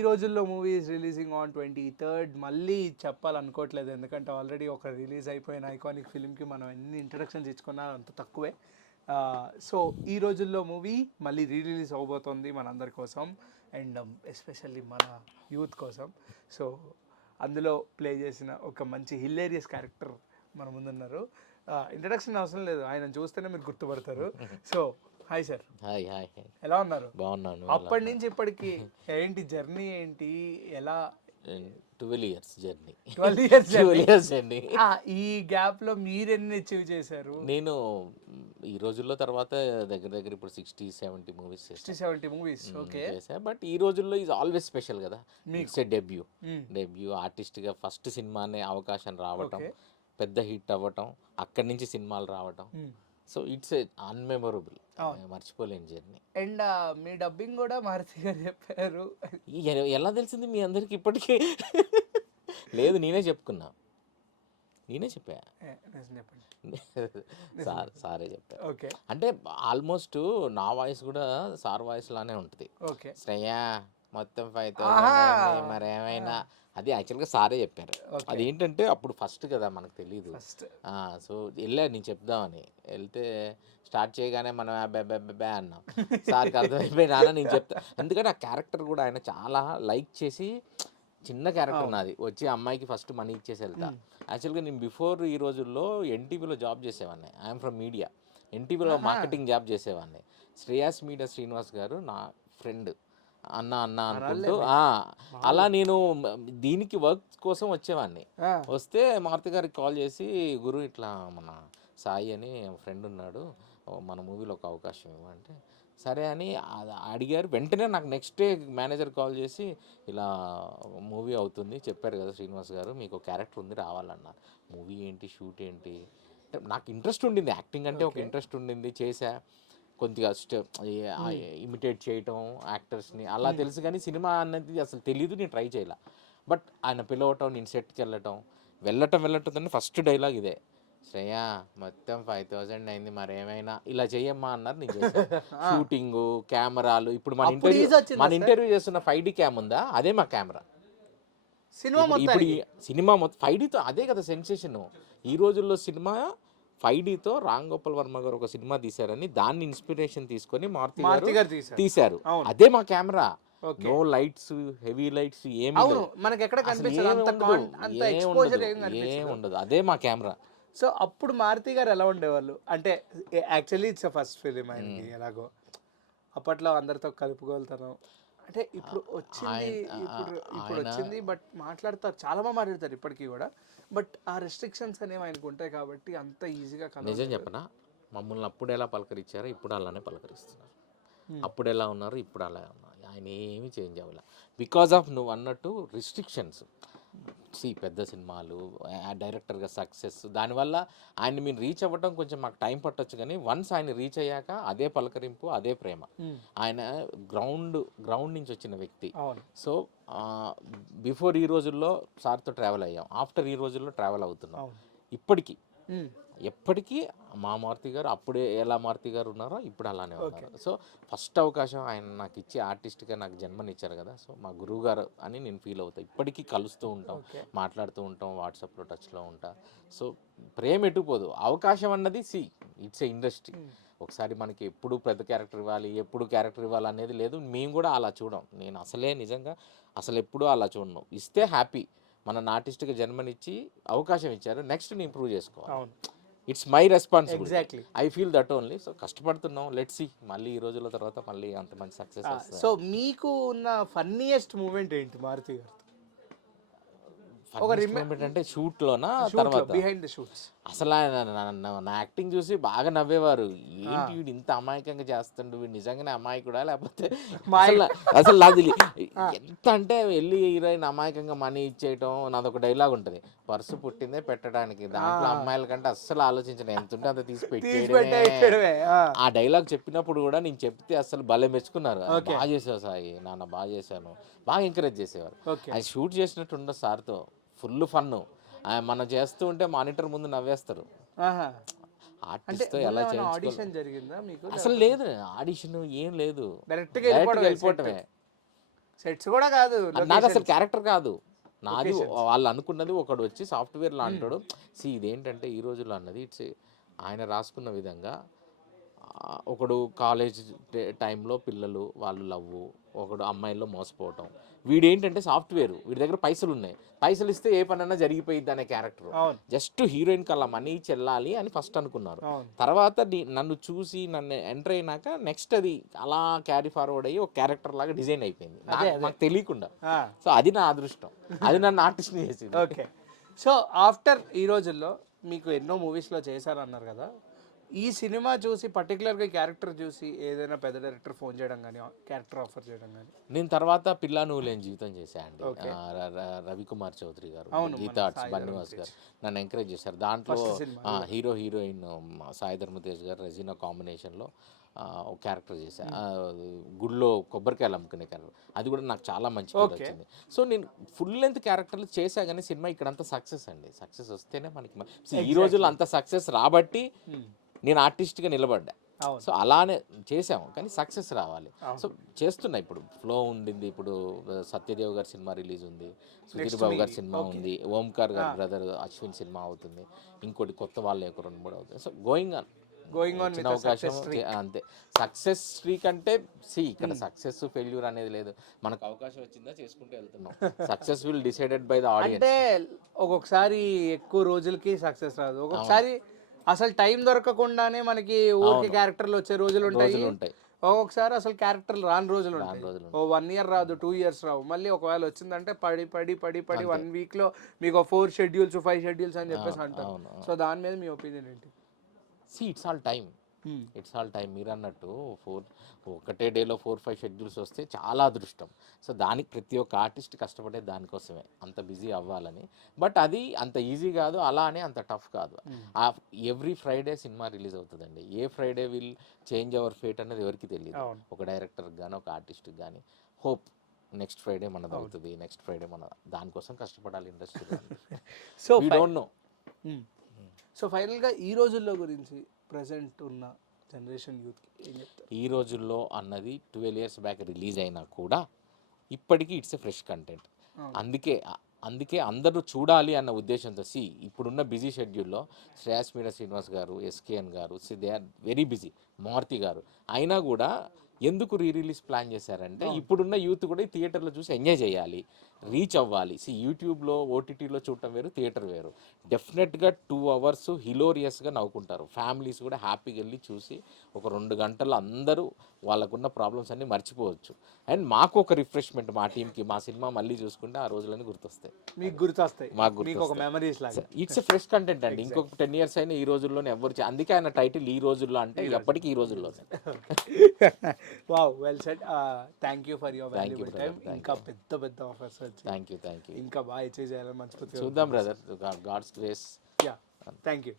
ఈ రోజుల్లో movies releasing on 23rd మళ్ళీ చెప్పాలనుకోవట్లేదు, ఎందుకంటే ఆల్రెడీ ఒక రిలీజ్ అయిపోయిన ఐకానిక్ ఫిల్మ్కి మనం ఎన్ని ఇంట్రడక్షన్స్ ఇచ్చుకున్నా అంత తక్కువే. సో ఈ రోజుల్లో మూవీ మళ్ళీ రిలీజ్ అవబోతోంది మనందరి కోసం, అండ్ ఎస్పెషల్లీ మన యూత్ కోసం. సో అందులో ప్లే చేసిన ఒక మంచి హిల్లేరియస్ క్యారెక్టర్ మన ముందున్నారు. ఇంట్రడక్షన్ అవసరం లేదు, ఆయన చూస్తేనే మీరు గుర్తుపడతారు. So hi sir. Hi hi hi, ఎలా ఉన్నారు? బాగున్నాను. అప్పటి నుంచి ఇప్పటికి ఏంటి జర్నీ, ఏంటి ఎలా? 12 years journey. 12 years 12 years journey. ఈ గ్యాప్ లో మీరు ఎన్ని అచీవ్ చేశారు? నేను ఈ రోజుల్లో తర్వాత దగ్గర దగ్గర ఇప్పుడు 60-70 మూవీస్ 60-70 మూవీస్ ఓకే చేసా. బట్ ఈ రోజుల్లో ఈజ్ ఆల్వేస్ స్పెషల్ కదా. ఇట్స్ ఏ డెబ్యూ ఆర్టిస్ట్గా ఫస్ట్ సినిమానే అవకాశం రావటం, పెద్ద హిట్ అవ్వటం, అక్కడి నుంచి సినిమాలు రావటం. సో ఇట్స్ అన్మెమొరబుల్, మర్చిపోలేని జర్నీ. అండ్ మీ డబ్బింగ్ కూడా మారుతి గారు చెప్పారు. ఎలా తెలిసింది మీ అందరికి ఇప్పటికీ? లేదు, నేనే చెప్పుకున్నా, నేనే చెప్పా. సారే చెప్పా. ఓకే, అంటే ఆల్మోస్ట్ నా వాయిస్ కూడా సార్ వాయిస్ లానే ఉంటుంది. ఓకే, శ్రేయా మొత్తం 5,000 మరేమైనా, అది యాక్చువల్గా సారే చెప్పారు. అదేంటంటే అప్పుడు ఫస్ట్ కదా, మనకు తెలియదు. సో నేను చెప్దామని వెళ్తే స్టార్ట్ చేయగానే మనం బ్యా అన్నాం. సార్కి అర్థమైపోయినా నేను చెప్తా, ఎందుకంటే ఆ క్యారెక్టర్ కూడా ఆయన చాలా లైక్ చేసి, చిన్న క్యారెక్టర్ నాది, వచ్చి అమ్మాయికి ఫస్ట్ మనీ ఇచ్చేసి వెళ్తా. యాక్చువల్గా నేను బిఫోర్ ఈ రోజుల్లో ఎన్టీవీలో జాబ్ చేసేవాడిని. I'm from media. ఎన్టీవీలో మార్కెటింగ్ జాబ్ చేసేవాడిని. శ్రేయాస్ మీడియా శ్రీనివాస్ గారు నా ఫ్రెండ్, అన్న అనుకుంటూ అలా నేను దీనికి వర్క్ కోసం వచ్చేవాడిని. వస్తే మారుతి గారికి కాల్ చేసి, గురు ఇట్లా మన సాయి అని ఫ్రెండ్ ఉన్నాడు, మన మూవీలో ఒక అవకాశం ఇవ్వంటే సరే అని అడిగారు. వెంటనే నాకు నెక్స్ట్ డే మేనేజర్ కాల్ చేసి, ఇలా మూవీ అవుతుంది చెప్పారు కదా శ్రీనివాస్ గారు, మీకు క్యారెక్టర్ ఉంది రావాలన్నారు. మూవీ ఏంటి, షూట్ ఏంటి అంటే నాకు ఇంట్రెస్ట్ ఉండింది, యాక్టింగ్ అంటే ఒక ఇంట్రెస్ట్ ఉండింది. చేశా కొద్దిగా ఇమిటేట్ చేయటం యాక్టర్స్ని అలా తెలుసు, కానీ సినిమా అన్నది అసలు తెలీదు, నేను ట్రై చేయలే. బట్ ఆయన పిలవటం, నేను సెట్కి వెళ్ళటం ఫస్ట్ డైలాగ్ ఇదే, శ్రేయా మొత్తం 5,000 అయింది మరేమైనా ఇలా చెయ్యమ్మా అన్నారు. నేను చేశాను. షూటింగ్, కెమెరాలు, ఇప్పుడు మన ఇంటర్వ్యూ చేస్తున్న 5D క్యామ్ ఉందా, అదే మా కెమెరా. ఇప్పుడు సినిమా మొత్తం 5Dతో, అదే కదా సెన్సేషన్ ఈ రోజుల్లో. సినిమా 5Dతో రామ్ గోపాల్ వర్మ గారు ఒక సినిమా తీశారని దాన్ని ఇన్స్పిరేషన్ తీసుకొని మారుతి గారు తీశారు. అదే మా camera. No lights, heavy lights ఏమి ఉండదు, అదే మా కెమెరా. సో అప్పుడు మారుతి గారు ఎలా ఉండేవాళ్ళు అంటే, యాక్చువల్లీ ఇట్స్ ఫస్ట్ ఫిలిం ఆయనకి, ఎలాగో అప్పట్లో అందరితో కలుపుకోలుతాను అంటే, ఇప్పుడు వచ్చింది, ఇప్పుడు వచ్చింది, బట్ మాట్లాడతారు, చాలా బాగా మాట్లాడతారు ఇప్పటికీ కూడా. బట్ ఆ రెస్ట్రిక్షన్స్ అనేవి ఆయనకు ఉంటాయి కాబట్టి అంత ఈజీగా నిజం చెప్పనా, మమ్మల్ని అప్పుడు ఎలా పలకరించారో ఇప్పుడు అలానే పలకరిస్తున్నారు. అప్పుడు ఎలా ఉన్నారు, ఇప్పుడు అలా ఉన్నారు. ఆయన ఏమీ చేంజ్ అవ్వాలి. బికాజ్ ఆఫ్ నువ్వు అన్నట్టు రిస్ట్రిక్షన్స్. పెద్ద సినిమాలు, డైరెక్టర్గా సక్సెస్, దానివల్ల ఆయన మీరు రీచ్ అవ్వడం కొంచెం మాకు టైం పట్టొచ్చు, కానీ వన్స్ ఆయన రీచ్ అయ్యాక అదే పలకరింపు, అదే ప్రేమ. ఆయన గ్రౌండ్ నుంచి వచ్చిన వ్యక్తి. సో బిఫోర్ ఈ రోజుల్లో సార్తో ట్రావెల్ అయ్యాం, ఆఫ్టర్ ఈ రోజుల్లో ట్రావెల్ అవుతున్నాం. ఎప్పటికీ మా మారుతి గారు అప్పుడే ఎలా మారుతి గారు ఉన్నారో ఇప్పుడు అలానే ఉన్నారు. సో ఫస్ట్ అవకాశం ఆయన నాకు ఇచ్చి ఆర్టిస్ట్గా నాకు జన్మనిచ్చారు కదా. సో మా గురువు గారు అని నేను ఫీల్ అవుతాను. ఇప్పటికీ కలుస్తూ ఉంటాం, మాట్లాడుతూ ఉంటాం, వాట్సాప్లో టచ్లో ఉంటా. సో ప్రేమ ఎటుపోదు. అవకాశం అన్నది ఇట్స్ ఏ ఇండస్ట్రీ. ఒకసారి మనకి ఎప్పుడు పెద్ద క్యారెక్టర్ ఇవ్వాలి, ఎప్పుడు క్యారెక్టర్ ఇవ్వాలి అనేది లేదు. మేము కూడా అలా చూడం. నేను నిజంగా అసలు ఎప్పుడూ అలా చూడను. ఇస్తే హ్యాపీ. మన ఆర్టిస్ట్గా జన్మనిచ్చి అవకాశం ఇచ్చారు, నెక్స్ట్ నేను ఇంప్రూవ్ చేసుకోవాలి. It's my responsibility. I feel that only. So కష్టపడుతున్నాం, లెట్స్ సీ మళ్ళీ ఈ రోజుల తర్వాత మళ్ళీ అంత మంచి సక్సెస్ వస్తుంది. సో మీకు ఉన్న ఫన్నీయెస్ట్ మూమెంట్ ఏంటి మారుతి గారు? అంటే షూట్లోనా, తర్వాత బిహైండ్ ది షూట్స్? అసలు నా యాక్టింగ్ చూసి బాగా నవ్వేవారు. ఏంటి వీడు ఇంత అమాయకంగా చేస్తుండు, వీడు నిజంగానే అమాయకుడా లేకపోతే అసలు అది ఎంత అంటే, వెళ్ళి హీరోయిన్ అమాయకంగా మనీ ఇచ్చేయటం. నాదొక డైలాగ్ ఉంటుంది, పర్సు పుట్టిందే పెట్టడానికి, దాంట్లో అమ్మాయిల కంటే అస్సలు ఆలోచించిన, ఎంత ఉంటే అంత తీసి పెట్టేయడమే. ఆ డైలాగ్ చెప్పినప్పుడు కూడా నేను చెప్తే అసలు భలే మెచ్చుకున్నారు. బాగా చేసావు సాయి, నాన్న బాగా చేశాను, బాగా ఎంకరేజ్ చేసేవారు. అది షూట్ చేసినట్టు ఉండదు సార్తో, ఫుల్ ఫన్. మనం చేస్తూ ఉంటే మానిటర్ ముందు నవ్వేస్తారు. ఆర్టిస్ట్తో ఎలా ఆడిషన్ జరిగిందా మీకు? అసలు లేదు, ఆడిషన్ ఏం లేదు, డైరెక్ట్గా వెళ్ళిపోవటమే. సెట్స్ కూడా కాదు, నాది అసలు క్యారెక్టర్ కాదు, నాది వాళ్ళు అనుకున్నది ఒకడు వచ్చి సాఫ్ట్వేర్లో అంటాడు. ఇదేంటంటే ఈ రోజుల్లో అన్నది ఇట్స్ ఆయన రాసుకున్న విధంగా ఒకడు కాలేజ్ టైంలో పిల్లలు వాళ్ళు లవ్వు, ఒకడు అమ్మాయిల్లో మోసపోవటం, వీడేంటంటే సాఫ్ట్వేర్, వీడి దగ్గర పైసలు ఉన్నాయి, పైసలు ఇస్తే ఏ పనైనా జరిగిపోయిద్ది అనే క్యారెక్టర్. జస్ట్ హీరోయిన్ కల్లా మనీ చెల్లాలి అని ఫస్ట్ అనుకున్నారు. తర్వాత నన్ను చూసి నన్ను ఎంటర్ అయినాక నెక్స్ట్ అది అలా క్యారీ ఫార్వర్డ్ అయ్యి ఒక క్యారెక్టర్ లాగా డిజైన్ అయిపోయింది నాకు తెలియకుండా. సో అది నా అదృష్టం, అది నన్ను ఆర్టిస్ట్ని చేసింది. ఓకే. సో ఆఫ్టర్ ఈ రోజుల్లో మీకు ఎన్నో మూవీస్లో చేశారన్నారు కదా, ఈ సినిమా చూసి పర్టికులర్గా క్యారెక్టర్ చూసి ఏదైనా పెద్ద డైరెక్టర్ ఫోన్ చేయడం కానీ క్యారెక్టర్ ఆఫర్ చేయడం కానీ? నేను తర్వాత పిల్లా నువ్వు లేని జీవితం చేశాను అండి. రవికుమార్ చౌదరి గారు, గీతా ఆర్ట్స్ బన్నివాస్ గారు నన్ను ఎంకరేజ్ చేశారు. దాంట్లో హీరో హీరోయిన్ సాయి ధర్మ తేజ్ గారు రెజీనా కాంబినేషన్లో ఒక క్యారెక్టర్ చేశాను, గుళ్ళో కొబ్బరికాయలు అమ్ముకునే క్యారెక్టర్. అది కూడా నాకు చాలా మంచి పేరు వచ్చింది. సో నేను ఫుల్ లెంత్ క్యారెక్టర్లు చేశా, కానీ సినిమా ఇక్కడంతా సక్సెస్ అండి. సక్సెస్ వస్తేనే మనకి ఈ రోజుల్లో అంత సక్సెస్ రాబట్టి నేను ఆర్టిస్ట్గా నిలబడ్డా. సో అలానే చేసాము, కానీ సక్సెస్ రావాలి. సో చేస్తున్నా, ఇప్పుడు ఫ్లో ఉండింది, ఇప్పుడు సత్యదేవ్ గారి సినిమా రిలీజ్ ఉంది, సుధీర్ బాబు గారి సినిమా ఉంది, ఓంకార్ గారి బ్రదర్ అశ్విన్ సినిమా అవుతుంది, ఇంకోటి కొత్త వాళ్ళు ఒక 2-3 అవుతుంది. సో గోయింగ్ ఆన్ అవకాశం అంతే. సక్సెస్ స్ట్రీక్ అంటే ఇక్కడ సక్సెస్ ఫెయిల్యూర్ అనేది లేదు, మనకు అవకాశం వచ్చిందా చేసుకుంటూ వెళ్తున్నాం. Success will decided by the audience. అంటే ఒక్కొక్కసారి ఎక్కువ రోజులకి సక్సెస్ రాదు, ఒక్కొక్కసారి అసలు టైం దొరకకుండానే మనకి ఊరికి క్యారెక్టర్లు వచ్చే రోజులు ఉంటాయి, ఒక్కొక్కసారి అసలు క్యారెక్టర్లు రాని రోజులు ఉంటాయి. 1 year రాదు, 2 years రావు. మళ్ళీ ఒకవేళ వచ్చిందంటే పడి 1 weekలో మీకు 4 schedules 5 schedules అని చెప్పేసి అంటారు. సో దాని మీద మీ ఒపీనియన్ ఏంటి? ఇట్స్ ఆల్ టైం మీరు అన్నట్టు ఒకటే డేలో 4-5 షెడ్యూల్స్ వస్తే చాలా అదృష్టం. సో దానికి ప్రతి ఒక్క ఆర్టిస్ట్ కష్టపడే దానికోసమే, అంత బిజీ అవ్వాలని. బట్ అది అంత ఈజీ కాదు, అలా అని అంత టఫ్ కాదు. ఎవ్రీ ఫ్రైడే సినిమా రిలీజ్ అవుతుందండి. A Friday will change our fate అనేది ఎవరికి తెలియదు. ఒక డైరెక్టర్కి కానీ ఒక ఆర్టిస్ట్కి కానీ హోప్ నెక్స్ట్ ఫ్రైడే మనది అవుతుంది, నెక్స్ట్ ఫ్రైడే మన దానికోసం కష్టపడాలి ఇండస్ట్రీలో. So we don't know. So ఫైనల్గా ఈ రోజుల్లో గురించి ప్రజెంట్ ఉన్న జనరేషన్ యూత్కి ఏం చెప్తారు? ఈ రోజుల్లో అన్నది 12 years బ్యాక్ రిలీజ్ అయినా కూడా ఇప్పటికీ ఇట్స్ ఎ ఫ్రెష్ కంటెంట్. అందుకే అందరూ చూడాలి అన్న ఉద్దేశంతో ఇప్పుడున్న బిజీ షెడ్యూల్లో శ్రేయాస్ మీరా శ్రీనివాస్ గారు, ఎస్కేఎన్ గారు, they are very busy, Maruthi గారు, అయినా కూడా ఎందుకు రిలీజ్ ప్లాన్ చేశారంటే ఇప్పుడున్న యూత్ కూడా థియేటర్లో చూసి ఎంజాయ్ చేయాలి, రీచ్ అవ్వాలి. యూట్యూబ్లో ఓటీటీలో చూడటం వేరు, థియేటర్ వేరు. డెఫినెట్గా 2 hours హిలోరియస్గా నవ్వుకుంటారు. ఫ్యామిలీస్ కూడా హ్యాపీగా వెళ్ళి చూసి ఒక 2 గంటలు అందరూ వాళ్ళకున్న ప్రాబ్లమ్స్ అన్నీ మర్చిపోవచ్చు. అండ్ మాకు ఒక రిఫ్రెష్మెంట్, మా టీంకి మా సినిమా మళ్ళీ చూసుకుంటే ఆ రోజులన్నీ గుర్తొస్తాయి, మీకు గుర్తొస్తాయి, ఇట్స్ ఎ ఫ్రెష్ కంటెంట్ అండి. ఇంకొక 10 years అయినా ఈ రోజుల్లోనే ఎవరు, అందుకే ఆయన టైటిల్ ఈ రోజుల్లో అంటే ఎప్పటికీ ఈ రోజుల్లోనే. Wow, well said. Thank you for your valuable time. ఇంకా పెద్ద ఆఫర్స్ వచ్చి థ్యాంక్ యూ ఇంకా బాగా అచీవ్ చేయాలని మనస్ఫూర్తిగా చూద్దాం brother, God's grace. Yeah, thank you.